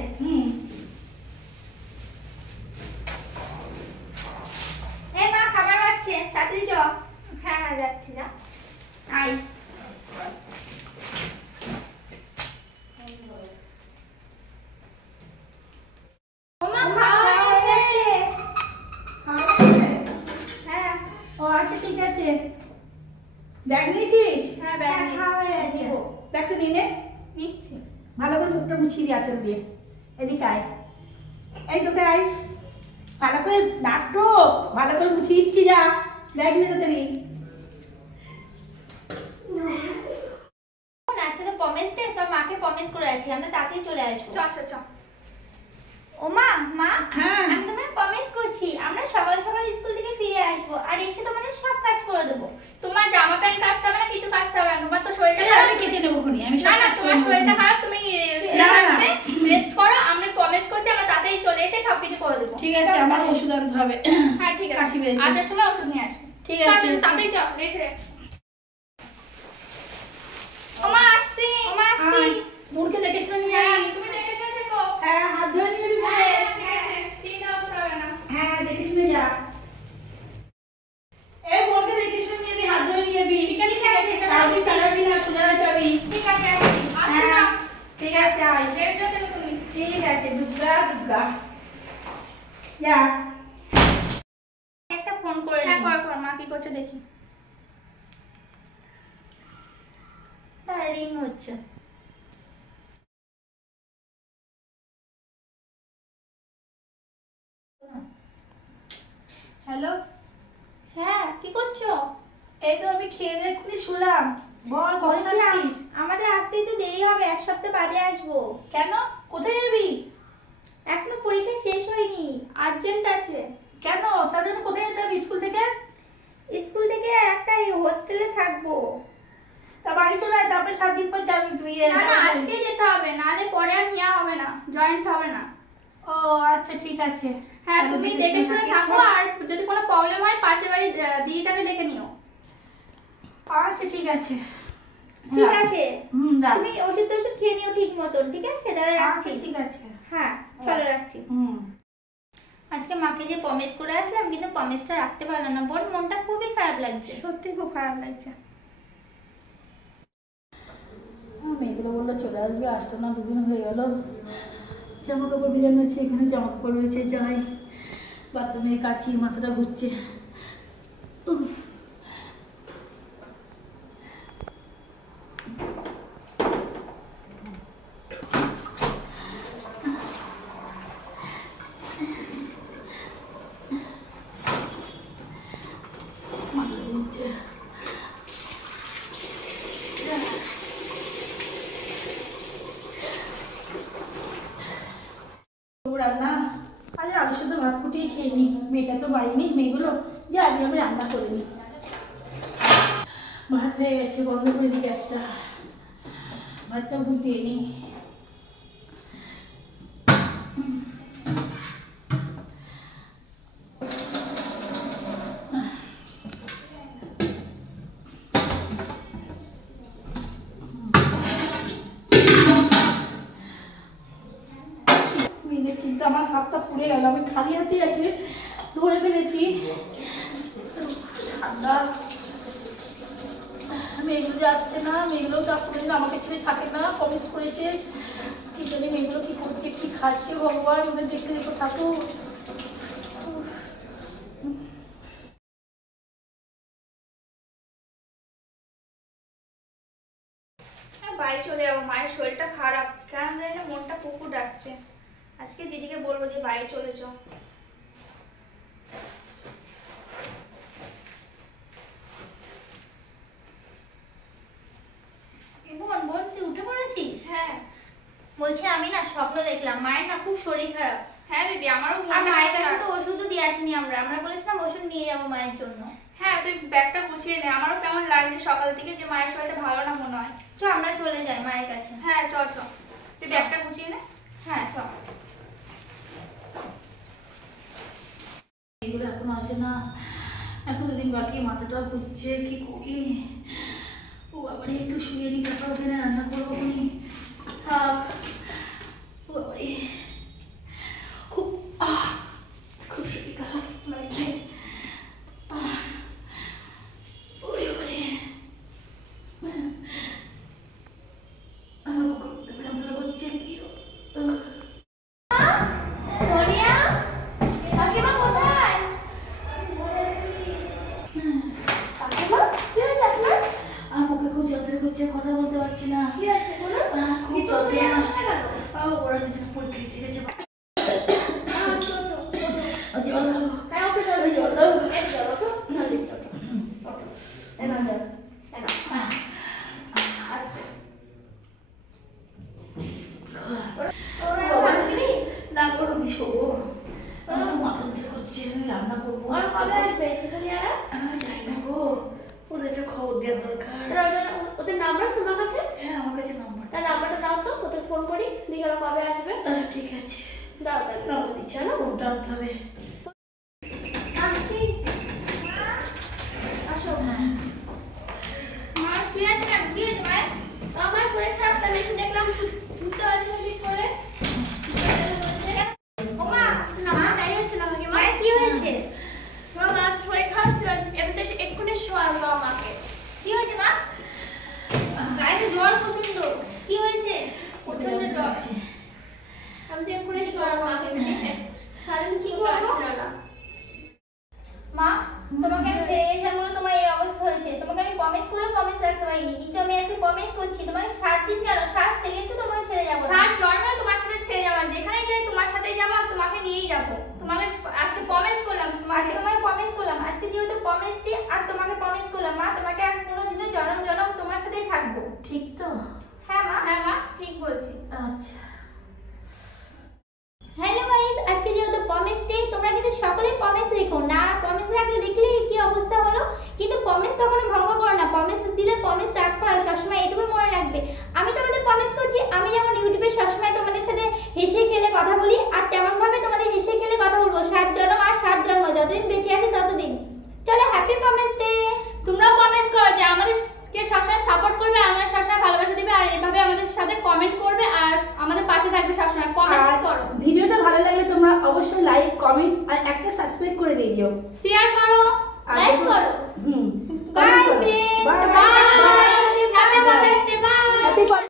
আছে। এই মা খাবার বাড়ছে, তাড়াতাড়ি চ। হ্যাঁ হ্যাঁ যাচ্ছি না। আয়। ওমা খাওয়া হয়ে গেছে। হ্যাঁ। ও আচ্ছা ঠিক আছে। ব্যাগ নিয়েছিস? হ্যাঁ ব্যাগ খাওয়া হয়ে গেছে। ব্যাগটা নিয়ে নে। নিচ্ছি। ভালো করে মুখটা মুছিয়ে দিয়ে আচল দিয়ে। এদিকে আয়, এই তোকে আয়। ভালো করে নাট্য ভালো করে মুছিয়ে দিচ্ছি, যা ব্যাগ নিয়ে তাড়াতাড়ি। আজকে তো প্রমিস ডে, তো মাকে প্রমিস করে আসি আমরা তাড়াতাড়ি চলে আসবো। চ চ চ। ও মা, মা হ্যাঁ। আমি তোমায় প্রমিস করছি আমরা সকাল সকাল স্কুল থেকে ফিরে আসবো আর এসে তোমাদের সব কাজ করে দেবো। তোমার জামা প্যান্ট কাচতে হবে না, কিছু কাচতে হবে না। তোমার তো শরীরটা এই খারাপ। আমি কেচে নেবো খুনি, আমি না সব না, কাজ তোমার করে শরীরটা নেবো। খারাপ, তুমি না, না, না। রেস্ট করো। আমরা প্রমিস করছি আমরা তাড়াতাড়ি চলে এসে সবকিছু করে দেবো। ঠিক আছে, আমার ওষুধ আনতে হবে। হ্যাঁ ঠিক কাশি আছে, পেয়েছে। আসার সময় ওষুধ নিয়ে আসবো। ঠিক চল, আছে। চল, তাড়াতাড়ি চল, রেখে দে। ওমা আসছি। ওমা আসছি। মুড়কে দেখে শুনে নিয়ে হ্যাঁ, আয়। তুমি দেখে শুনে থেকো। হ্যাঁ, হাত ধরে নিয়ে যাবি হ্যাঁ বলে। ঠিক আছে, চিন্তা করতে হবে না। হ্যাঁ, দেখে শুনে যা। এই মুড়কে দেখে শুনে নিয়ে যাবি, হাত ধরে নিয়ে যাবি। ঠিক আছে, ঠিক আছে, সারাদিন চালাবি না, সোজা যাবি। ঠিক আছে, আসছি। আসছি না। হ্যাঁ, ঠিক আছে, আয়। রেস্ট হতে তুমি। ঠিক আছে, দুর্গা দুর্গা। যা। একটা ফোন করে হ্যাঁ নিই। কর কর, মা কি করছে দেখি। তার রিং হচ্ছে। হ্যালো, হ্যাঁ কি করছো? এই তো আমি খেয়ে দিয়ে এক্ষুনি শুলাম। বল, কখন বলছি আসছিস? আমাদের আসতেই তো দেরি হবে, এক সপ্তাহ বাদে আসবো। কেন? কোথায় যাবি? এখনো পরীক্ষা শেষ হয়নি, আর্জেন্ট আছে। কেন? তার জন্য কোথায় যেতে হবে স্কুল থেকে? স্কুল থেকে একটা হোস্টেলে থাকবো। তা বাড়ি চলে আয়, তারপরে 7 দিন পর যাবি তুই। না না, আজকে যেতে হবে, নাহলে পরে আর নেওয়া হবে না, জয়েন্ট হবে না। ও আচ্ছা ঠিক আছে। হ্যাঁ তাহলে তুমি দেখে শুনে থাকিস। থাকো, আর যদি কোনো প্রবলেম হয় পাশের বাড়ি দিদিটাকে ডেকে নিও। আচ্ছা ঠিক আছে। ঠিক রাখ। আছে, রাখ। তুমি ওষুধ টষুধ খেয়ে নিও ঠিক মতন, ঠিক আছে? তাহলে রাখছি। আচ্ছা ঠিক আছে। হ্যাঁ চলো রাখছি। হুম। আজকে মাকে যে প্রমিস করে আসলাম কিন্তু প্রমিসটা রাখতে পারলাম না, বোন মনটা খুবই খারাপ লাগছে। সত্যি খুব খারাপ লাগছে। মেয়েগুলো বললো চলে আসবে, আসলো না, 2 দিন হয়ে গেল। জামা কাপড় ভিজানো হচ্ছে, এখানে জামা কাপড় রয়েছে, যাই বাথরুমে কাচি, মাথাটা ঘুরছে। উফ। মাথা ঘুরছে। রান্না আরে আলুর সাথে ভাত ফুটিয়ে খেয়ে নি, মেয়েটা তো বাড়ি নেই, মেয়েগুলো যে আজকে আমি রান্না করে নি। ভাত হয়ে গেছে, বন্ধ করে দিই গ্যাসটা, ভাতটা ফুটিয়ে নি। মেয়েদের চিন্তা, আমার হাতটা পুড়ে গেল, আমি খালি হাতে আজকে ধরে ফেলেছি। ঠান্ডা, মেয়েগুলো যে আসছে না, মেয়েগুলো তো আপনাদের আমাকে ছেড়ে থাকে না, প্রমিস করেছে। কি জানি মেয়েগুলো কি করছে, কি খাচ্ছে, ভগবান ওদের দেখে দেখো থাকুক। বাড়ি চলে যাবো, মায়ের শরীরটা খারাপ, কেন জানি না মনটা কুকুর ডাকছে। আজকে দিদিকে বলবো যে বাড়ি চলে যাও। বোন বোন তুই উঠে পড়েছিস? হ্যাঁ বলছি আমি না স্বপ্ন দেখলাম, মায়ের না খুব শরীর খারাপ। হ্যাঁ দিদি, আমারও আর মনটা মায়ের কাছে খারাপ। তো ওষুধও দিয়ে আসিনি, আমরা বলেছিলাম ওষুধ নিয়ে যাবো মায়ের জন্য। হ্যাঁ তুই ব্যাগটা গুছিয়ে নে, আমারও কেমন লাগছে সকাল থেকে যে মায়ের শরীরটা ভালো না মনে হয়। চ আমরা চলে যাই মায়ের কাছে। হ্যাঁ চ চ, তুই ব্যাগটা গুছিয়ে নে। হ্যাঁ চ। এগুলো এখনো আসে না, এখন 2 দিন বাকি, মাথাটা ঘুরছে, কি করি। ও বাবারে, একটু শুয়ে নি, তারপর ওখানে রান্না করবো নি। থাক, বাবারে, খুব খুব শরীর খারাপ লাগছে। ওরে বাবারে, আমার করতে যন্ত্রণা করছে কি। সোনিয়া, কাকিমা কোথায়? কাকিমা, কি হয়েছে আপনার? আমার মুখে খুব যন্ত্রণা করছে, কথা বলতে পারছি না। কি আছে বলুন? খুব কি তো যন্ত্রণা। হয়ে গেল? ওরা দুজনে পরীক্ষা দিতে গেছে। ছোট জল খাবো। হ্যাঁ, ওকে জল ওই জল দাও। দাও। এই জল ওঠো, জল দিচ্ছি, ওঠো। ওঠো। এই নাও জল। এই নাও। আস্তে। ওরা আসেনি? না গো, আমি শোবো। আমার মাথা ব্যথা করছে, আমি রান্না করবো। ওরা কবে আসবে একটু সোনিয়ারা? যাই না গো, ওদেরকে খবর দেওয়ার দরকার। ওদের নাম্বার তোমার কাছে? হ্যাঁ, আমার কাছে নম্বর। তার নাম্বারটা দাও তো, ওদের ফোন করি, দেখি ওরা কবে আসবে। ঠিক আছে, দাও তাহলে। নম্বর দিচ্ছি, না ফোনটা আনতে হবে। আসছি। আসো। মা শুয়ে আছে না? কি হয়েছে মায়ের? আমার শরীর খারাপ, তাই এসে দেখলাম শুতে আছে ঠিক করে। ও মা, না, তাই হচ্ছে না আমাকে। মায়ের কি হয়েছে? মার শরীর খারাপ ছিল, এমনিতে এক্ষুনি শোয়ালো আমাকে। কি হয়েছে মা? গায়ে তো জ্বর প্রচন্ড। কি হয়েছে? ওটা প্রচন্ড যন্ত্রণা জ্বর। করছে। আমি তো এক্ষুনি শোয়ালো আমাকে। সারাদিন কি কি করবো? করছিল না। মা, তোমাকে আমি ছেড়ে গেছিলাম বলে তোমার এই অবস্থা হয়েছে। তোমাকে আমি প্রমিস করেও প্রমিস রাখতে পারিনি, কিন্তু আমি আজকে প্রমিস করছি তোমাকে 7 দিন কেন 7 সেকেন্ড তো তোমাকে ছেড়ে যাবো না। সাত জ্বর নয়, তোমার সাথে ছেড়ে যাবো, যেখানে যাই তোমার সাথে যাবো, আর তোমাকে নিয়েই যাবো। তোমাকে আজকে প্রমিস করলাম আজকে তোমাকে। তোমায় প্রমিস করলাম, আজকে যেহেতু প্রমিস দিই আর তোমাকে প্রমিস করলাম মা, তোমাকে আর কোনোদিনও জনম জনম তোমার সাথেই থাকবো। ঠিক তো? হ্যাঁ মা। হ্যাঁ মা, ঠিক বলছি। আচ্ছা। হ্যালো গাইস, আজকে যেহেতু প্রমিস ডে, তোমরা কিন্তু সকলেই প্রমিস রেখো না। প্রমিস রাখলে দেখলে কি অবস্থা হলো, কিন্তু প্রমিস কখনো ভঙ্গ করো না। প্রমিস দিলে প্রমিস রাখতে হয়, সবসময় এটুকু মনে রাখবে। আমি তোমাদের প্রমিস করছি, আমি যেমন ইউটিউবে সবসময় তোমাদের সাথে হেসে খেলে কথা বলি, আর তেমন ভাবে তোমাদের হেসে খেলে কথা বলবো 7 জন্ম আর 7 জন্ম, যতদিন বেঁচে আছে ততদিন। চলো, হ্যাপি প্রমিস ডে। তোমরাও প্রমিস করো যে আমাদেরকে সবসময় সাপোর্ট করবে, আমাদের সবসময় ভালোবাসা দিবে, আর এভাবে আমাদের সাথে কমেন্ট করবে, আর আমাদের পাশে থাকবে সবসময়। প্রমিস আর করো। ভিডিওটা ভালো লাগলে তোমরা অবশ্যই লাইক, কমেন্ট আর একটা সাবস্ক্রাইব করে দিয়ে দিও। শেয়ার করো, আর লাইক দেখো- করো। হুম, বাই comment করো। ফ্রেন্ড।